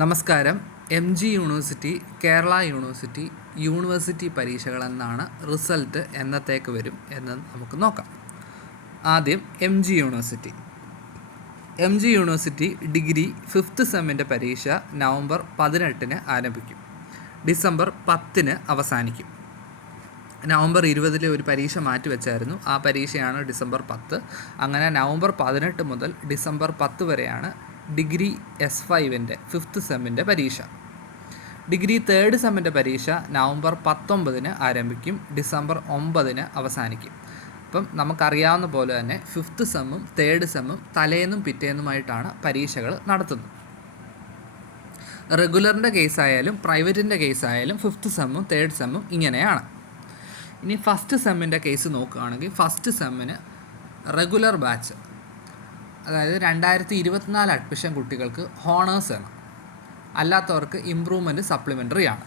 നമസ്കാരം. MG university, Kerala university, university പരീക്ഷകളെന്നാണ് result എന്നത്തേക്ക് വരും എന്ന് നമുക്ക് നോക്കാം. ആദ്യം MG university. MG university degree 5th സെമ്മിൻ്റെ പരീക്ഷ നവംബർ 18-ന് ആരംഭിക്കും. ഡിസംബർ 10-ന് അവസാനിക്കും. നവംബർ 20-ലെ ഒരു പരീക്ഷ മാറ്റിവെച്ചായിരുന്നു. ആ പരീക്ഷയാണ് ഡിസംബർ 10. അങ്ങനെ നവംബർ 18 മുതൽ ഡിസംബർ 10 വരെയാണ് ഡിഗ്രി S5-ൻ്റെ 5th സെമ്മിൻ്റെ പരീക്ഷ. ഡിഗ്രി 3rd സെമ്മിൻ്റെ പരീക്ഷ നവംബർ 19-ന് ആരംഭിക്കും. ഡിസംബർ 9-ന് അവസാനിക്കും. അപ്പം നമുക്കറിയാവുന്ന പോലെ തന്നെ 5th സെമ്മും 3rd സെമ്മും തലേന്നും പിറ്റേന്നുമായിട്ടാണ് പരീക്ഷകൾ നടത്തുന്നത്. റെഗുലറിൻ്റെ കേസായാലും പ്രൈവറ്റിൻ്റെ കേസായാലും 5th സെമ്മും 3rd സെമ്മും ഇങ്ങനെയാണ്. ഇനി ഫസ്റ്റ് സെമ്മിൻ്റെ കേസ് നോക്കുകയാണെങ്കിൽ ഫസ്റ്റ് സെമ്മിന് റെഗുലർ ബാച്ച്, അതായത് 2024 അഡ്മിഷൻ കുട്ടികൾക്ക് ഹോണേഴ്സ് ആണ്. അല്ലാത്തവർക്ക് ഇമ്പ്രൂവ്മെൻറ്റ് സപ്ലിമെൻ്ററി ആണ്.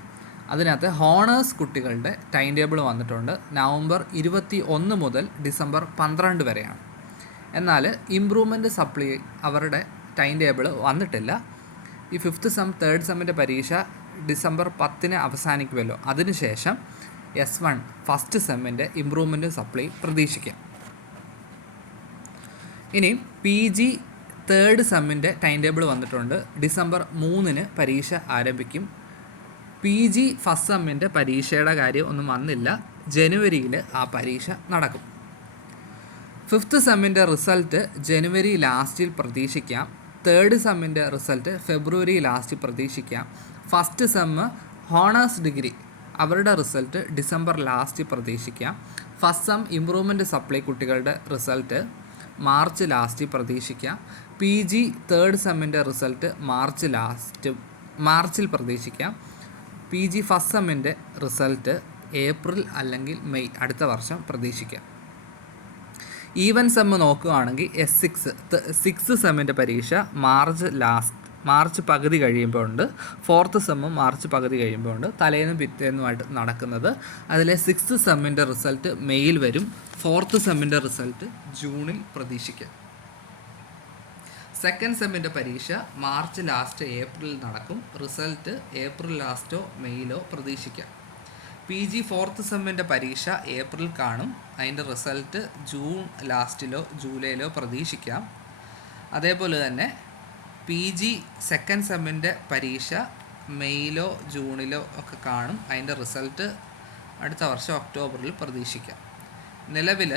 അതിനകത്ത് ഹോണേഴ്സ് കുട്ടികളുടെ ടൈം ടേബിൾ വന്നിട്ടുണ്ട്. നവംബർ 21 മുതൽ ഡിസംബർ 12 വരെയാണ്. എന്നാൽ ഇമ്പ്രൂവ്മെൻറ്റ് സപ്ലി അവരുടെ ടൈം ടേബിൾ വന്നിട്ടില്ല. ഈ 5th സെം 3rd സെമ്മിൻ്റെ പരീക്ഷ ഡിസംബർ 10-ന് അവസാനിക്കുമല്ലോ. അതിനുശേഷം S1 ഫസ്റ്റ് സെമ്മിൻ്റെ ഇമ്പ്രൂവ്മെൻറ്റ് സപ്ലി പ്രതീക്ഷിക്കാം. ഇനി PG 3rd സെമ്മിൻ്റെ ടൈം ടേബിൾ വന്നിട്ടുണ്ട്. ഡിസംബർ 3-ന് പരീക്ഷ ആരംഭിക്കും. PG ഫസ്റ്റ് സെമ്മിൻ്റെ പരീക്ഷയുടെ കാര്യം ഒന്നും വന്നില്ല. ജനുവരിയിൽ ആ പരീക്ഷ നടക്കും. 5th സെമ്മിൻ്റെ റിസൾട്ട് ജനുവരി ലാസ്റ്റിൽ പ്രതീക്ഷിക്കാം. 3rd സെമ്മിൻ്റെ റിസൾട്ട് ഫെബ്രുവരി ലാസ്റ്റ് പ്രതീക്ഷിക്കാം. ഫസ്റ്റ് സെമ്മ് ഹോണേഴ്സ് ഡിഗ്രി അവരുടെ റിസൾട്ട് ഡിസംബർ ലാസ്റ്റ് പ്രതീക്ഷിക്കാം. ഫസ്റ്റ് സെം ഇമ്പ്രൂവ്മെൻറ്റ് സപ്ലൈ കുട്ടികളുടെ റിസൾട്ട് മാർച്ച് ലാസ്റ്റ് പ്രതീക്ഷിക്കാം. PG 3rd സെമ്മിൻ്റെ റിസൾട്ട് മാർച്ചിൽ പ്രതീക്ഷിക്കാം. PG ഫസ്റ്റ് സെമ്മിൻ്റെ റിസൾട്ട് ഏപ്രിൽ അല്ലെങ്കിൽ മെയ് അടുത്ത വർഷം പ്രതീക്ഷിക്കാം. ഈവൻ സെമ്മ് നോക്കുകയാണെങ്കിൽ S6 സെമ്മിൻ്റെ പരീക്ഷ മാർച്ച് പകുതി കഴിയുമ്പോൾ ഉണ്ട്. 4th സെമ്മും മാർച്ച് പകുതി കഴിയുമ്പോൾ ഉണ്ട്. തലേന്നും പിറ്റേന്നുമായിട്ട് നടക്കുന്നത്. അതിലെ 6th സെമ്മിൻ്റെ റിസൾട്ട് മെയ്യിൽ വരും. 4th സെമ്മിൻ്റെ റിസൾട്ട് ജൂണിൽ പ്രതീക്ഷിക്കാം. 2nd സെമ്മിൻ്റെ പരീക്ഷ മാർച്ച് ലാസ്റ്റ് ഏപ്രിലിൽ നടക്കും. റിസൾട്ട് ഏപ്രിൽ ലാസ്റ്റോ മെയ്യിലോ പ്രതീക്ഷിക്കാം. PG 4th സെമ്മിൻ്റെ പരീക്ഷ ഏപ്രിൽ കാണും. അതിൻ്റെ റിസൾട്ട് ജൂൺ ലാസ്റ്റിലോ ജൂലൈയിലോ പ്രതീക്ഷിക്കാം. അതേപോലെ തന്നെ PG 2nd സെമ്മിൻ്റെ പരീക്ഷ മെയ്യിലോ ജൂണിലോ ഒക്കെ കാണും. അതിൻ്റെ റിസൾട്ട് അടുത്ത വർഷം ഒക്ടോബറിൽ പ്രതീക്ഷിക്കാം. നിലവിൽ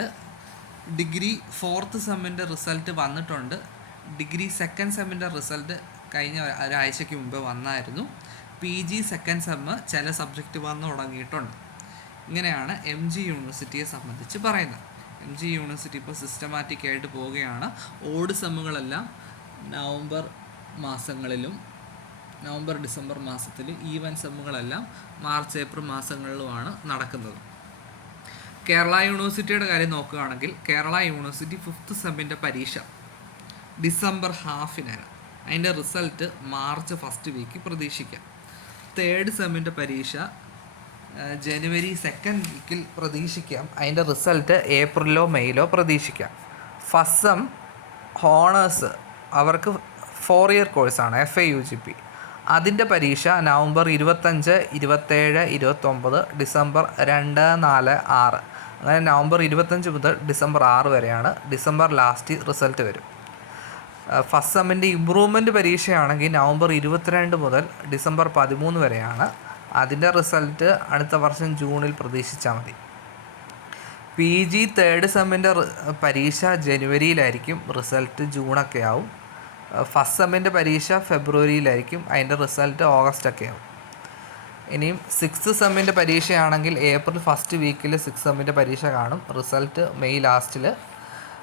ഡിഗ്രി 4th സെമ്മിൻ്റെ റിസൾട്ട് വന്നിട്ടുണ്ട്. ഡിഗ്രി 2nd സെമ്മിൻ്റെ റിസൾട്ട് കഴിഞ്ഞ ഒരാഴ്ചയ്ക്ക് മുമ്പ് വന്നായിരുന്നു. PG 2nd സെമ്മ് ചില സബ്ജക്റ്റ് വന്നു തുടങ്ങിയിട്ടുണ്ട്. ഇങ്ങനെയാണ് MG യൂണിവേഴ്സിറ്റിയെ സംബന്ധിച്ച് പറയുന്നത്. MG യൂണിവേഴ്സിറ്റി ഇപ്പോൾ സിസ്റ്റമാറ്റിക്കായിട്ട് പോവുകയാണ്. ഓഡ് സെമ്മുകളെല്ലാം നവംബർ മാസങ്ങളിലും നവംബർ ഡിസംബർ മാസത്തിൽ, ഈവൻ സെമ്മുകളെല്ലാം മാർച്ച് ഏപ്രിൽ മാസങ്ങളിലുമാണ് നടക്കുന്നത്. കേരള യൂണിവേഴ്സിറ്റിയുടെ കാര്യം നോക്കുകയാണെങ്കിൽ കേരള യൂണിവേഴ്സിറ്റി 5th സെമ്മിൻ്റെ പരീക്ഷ ഡിസംബർ ഹാഫിനാണ്. അതിൻ്റെ റിസൾട്ട് മാർച്ച് ഫസ്റ്റ് വീക്ക് പ്രതീക്ഷിക്കാം. 3rd സെമ്മിൻ്റെ പരീക്ഷ ജനുവരി 2nd വീക്കിൽ പ്രതീക്ഷിക്കാം. അതിൻ്റെ റിസൾട്ട് ഏപ്രിലോ മെയ്യിലോ പ്രതീക്ഷിക്കാം. ഫസ്റ്റ് സെം ഹോണേഴ്സ് അവർക്ക് 4 ഇയർ കോഴ്സാണ് FAUGP. അതിൻ്റെ പരീക്ഷ നവംബർ 25, 27, 29, ഡിസംബർ 2, 4, 6 അങ്ങനെ നവംബർ 25 മുതൽ ഡിസംബർ 6 വരെയാണ്. ഡിസംബർ ലാസ്റ്റ് റിസൾട്ട് വരും. ഫസ്റ്റ് സെമ്മിൻ്റെ ഇമ്പ്രൂവ്മെൻറ്റ് പരീക്ഷയാണെങ്കിൽ നവംബർ 22 മുതൽ ഡിസംബർ 13 വരെയാണ്. അതിൻ്റെ റിസൾട്ട് അടുത്ത വർഷം ജൂണിൽ പ്രതീക്ഷിച്ചാൽ മതി. PG 3rd സെമ്മിൻ്റെ പരീക്ഷ ജനുവരിയിലായിരിക്കും. റിസൾട്ട് ജൂണൊക്കെ ആവും. ഫസ്റ്റ് സെമ്മിൻ്റെ പരീക്ഷ ഫെബ്രുവരിയിലായിരിക്കും. അതിൻ്റെ റിസൾട്ട് ഓഗസ്റ്റൊക്കെ ആവും. ഇനിയും 6th സെമ്മിൻ്റെ പരീക്ഷയാണെങ്കിൽ ഏപ്രിൽ ഫസ്റ്റ് വീക്കിൽ 6th സെമ്മിൻ്റെ പരീക്ഷ കാണും. റിസൾട്ട് മെയ് ലാസ്റ്റിൽ.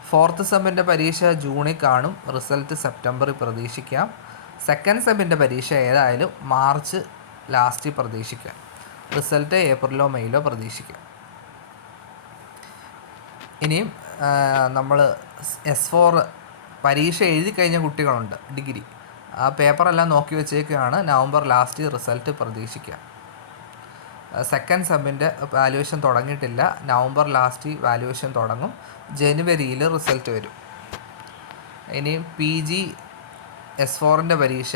4th സെമ്മിൻ്റെ പരീക്ഷ ജൂണിൽ കാണും. റിസൾട്ട് സെപ്റ്റംബറിൽ പ്രതീക്ഷിക്കാം. 2nd സെമ്മിൻ്റെ പരീക്ഷ ഏതായാലും മാർച്ച് ലാസ്റ്റിൽ പ്രതീക്ഷിക്കാം. റിസൾട്ട് ഏപ്രിലോ മെയ്യിലോ പ്രതീക്ഷിക്കാം. ഇനിയും നമ്മൾ S4 പരീക്ഷ എഴുതി കഴിഞ്ഞ കുട്ടികളുണ്ട് ഡിഗ്രി. ആ പേപ്പറെല്ലാം നോക്കി വെച്ചേക്കാണ്. നവംബർ ലാസ്റ്റ് റിസൾട്ട് പ്രതീക്ഷിക്കാം. 2nd സെമ്മിൻ്റെ വാല്യുവേഷൻ തുടങ്ങിയിട്ടില്ല. നവംബർ ലാസ്റ്റ് വാല്യുവേഷൻ തുടങ്ങും. ജനുവരിയിൽ റിസൾട്ട് വരും. ഇനി PG S4ൻ്റെ പരീക്ഷ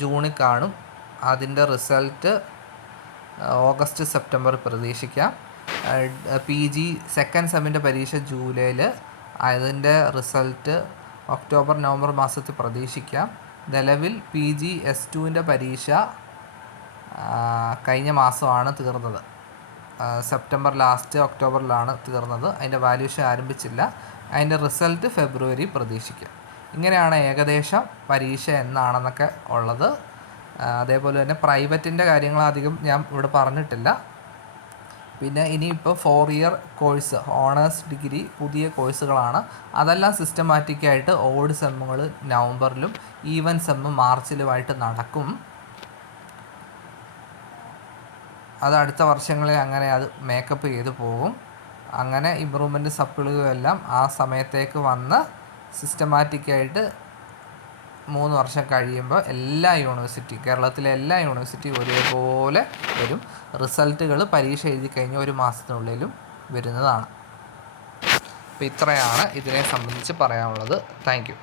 ജൂണിൽ കാണും. അതിൻ്റെ റിസൾട്ട് ഓഗസ്റ്റ് സെപ്റ്റംബർ പ്രതീക്ഷിക്കാം. PG സെക്കൻഡ് സെമ്മിൻ്റെ പരീക്ഷ ജൂലൈയിൽ, അതിൻ്റെ റിസൾട്ട് ഒക്ടോബർ നവംബർ മാസത്തിൽ പ്രതീക്ഷിക്കാം. നിലവിൽ PG S2ൻ്റെ പരീക്ഷ കഴിഞ്ഞ മാസമാണ് തീർന്നത്. സെപ്റ്റംബർ ലാസ്റ്റ് ഒക്ടോബറിലാണ് തീർന്നത്. അതിൻ്റെ വാല്യൂഷൻ ആരംഭിച്ചില്ല. അതിൻ്റെ റിസൾട്ട് ഫെബ്രുവരി പ്രതീക്ഷിക്കാം. ഇങ്ങനെയാണ് ഏകദേശം പരീക്ഷ എന്നാണെന്നൊക്കെ ഉള്ളത്. അതേപോലെ തന്നെ പ്രൈവറ്റിൻ്റെ കാര്യങ്ങൾ അധികം ഞാൻ ഇവിടെ പറഞ്ഞിട്ടില്ല. പിന്നെ ഇനിയിപ്പോൾ 4 ഇയർ കോഴ്സ്, ഓണേഴ്സ് ഡിഗ്രി പുതിയ കോഴ്സുകളാണ്. അതെല്ലാം സിസ്റ്റമാറ്റിക്കായിട്ട് ഓഡ് സെമ്മുകൾ നവംബറിലും ഈവൻ സെമ്മ് മാർച്ചിലുമായിട്ട് നടക്കും. അത് അടുത്ത വർഷങ്ങളിൽ അങ്ങനെ അത് മേക്കപ്പ് ചെയ്ത് പോകും. അങ്ങനെ ഇമ്പ്രൂവ്മെൻറ്റ് സപ്ലികളും എല്ലാം ആ സമയത്തേക്ക് വന്ന് സിസ്റ്റമാറ്റിക്കായിട്ട് 3 വർഷം കഴിയുമ്പോൾ എല്ലാ യൂണിവേഴ്സിറ്റി, കേരളത്തിലെ എല്ലാ യൂണിവേഴ്സിറ്റിയും ഒരേപോലെ വരും. റിസൾട്ടുകൾ പരീക്ഷ എഴുതി കഴിഞ്ഞ് 1 മാസത്തിനുള്ളിലും വരുന്നതാണ്. അപ്പോൾ ഇത്രയാണ് ഇതിനെ സംബന്ധിച്ച് പറയാനുള്ളത്. Thank you.